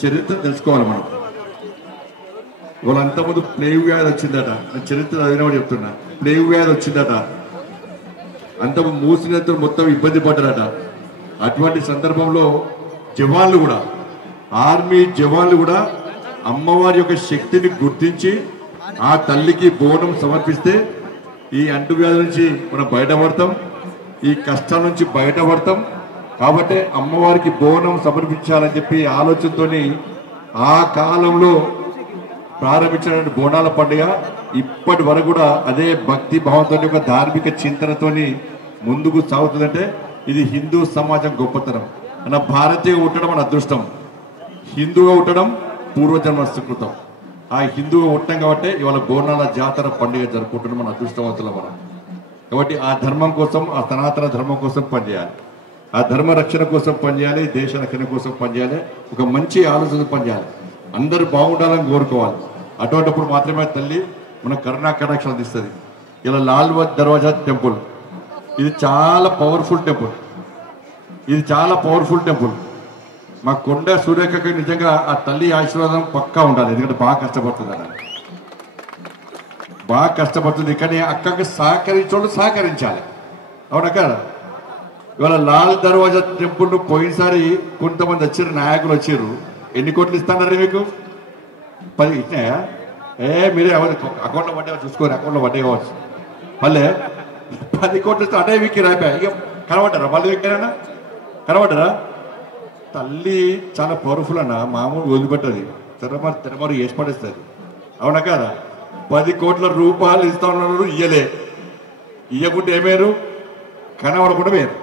చరిత్ర తెలుసుకోవాలి మనం. వాళ్ళంతా ముందు ప్లేగ్ వ్యాధి వచ్చిందట. నేను చరిత్ర చదివినప్పుడు చెప్తున్నా. ప్లేగ్ వ్యాధి వచ్చిందట. అంత మూసినంత మొత్తం ఇబ్బంది పడ్డారట. అటువంటి సందర్భంలో జవాన్లు కూడా, ఆర్మీ జవాన్లు కూడా అమ్మవారి యొక్క శక్తిని గుర్తించి ఆ తల్లికి బోనం సమర్పిస్తే ఈ అంటువ్యాధి నుంచి మనం బయటపడతాం, ఈ కష్టాల నుంచి బయటపడతాం. కాబట్టి అమ్మవారికి బోనం సమర్పించాలని చెప్పి ఆలోచనతోని ఆ కాలంలో ప్రారంభించిన బోనాల పండుగ ఇప్పటి వరకు కూడా అదే భక్తి భావంతో ఒక ధార్మిక చింతనతోని ముందుకు సాగుతుందంటే ఇది హిందూ సమాజం గొప్పతనం. మన భారతీయ ఉండడం మన అదృష్టం, హిందువుగా ఉండడం పూర్వజన్మ సుకృతం. ఆ హిందువుగా ఉండటం కాబట్టి ఇవాళ బోనాల జాతర పండుగ జరుపుకుంటున్నాం, మన అదృష్టవంతుల మనం. కాబట్టి ఆ ధర్మం కోసం, ఆ సనాతన ధర్మం కోసం పనిచేయాలి, ఆ ధర్మ రక్షణ కోసం పనిచేయాలి, దేశ రక్షణ కోసం పనిచేయాలి, ఒక మంచి ఆలోచన పనిచేయాలి, అందరూ బాగుండాలని కోరుకోవాలి. అటువంటిప్పుడు మాత్రమే తల్లి మన కరుణా కటాక్షం అందిస్తుంది. ఇలా లాల్ దర్వాజా టెంపుల్ ఇది చాలా పవర్ఫుల్ టెంపుల్, ఇది చాలా పవర్ఫుల్ టెంపుల్. మా కొండ సూర్యకకి నిజంగా ఆ తల్లి ఆశీర్వాదం పక్కా ఉండాలి. ఎందుకంటే బాగా కష్టపడుతుంది అన్న, బాగా కష్టపడుతుంది. కానీ అక్కకి సహకరించోళ్ళు సహకరించాలి, అవునా కదా. ఇవాళ లాల్ దర్వాజా టెంపుల్ పోయినసారి కొంతమంది వచ్చారు, నాయకులు వచ్చారు. ఎన్ని కోట్లు ఇస్తానన్నారు మీకు? 10 ఇచ్చినాయా? మీరే అకౌంట్లో పడ్డా చూసుకోరు, అకౌంట్లో పడ్డే కావచ్చు. మళ్ళీ 10 కోట్లు ఇస్తే అడే వీక్కి రాపా. ఇక కనబడ్డారా? మళ్ళీ ఎక్కడైనా కనబడ్డారా? తల్లి చాలా పవర్ఫుల్ అన్న, మామూలు వదిలిపెట్టది, తెరమరు వేసి పడేస్తుంది, అవునా కదా. 10 కోట్ల రూపాయలు ఇస్తా ఉన్నారు, ఇయ్యలే. ఇయ్యకుంటే ఏమేరు, కనబడకుండా వేరు.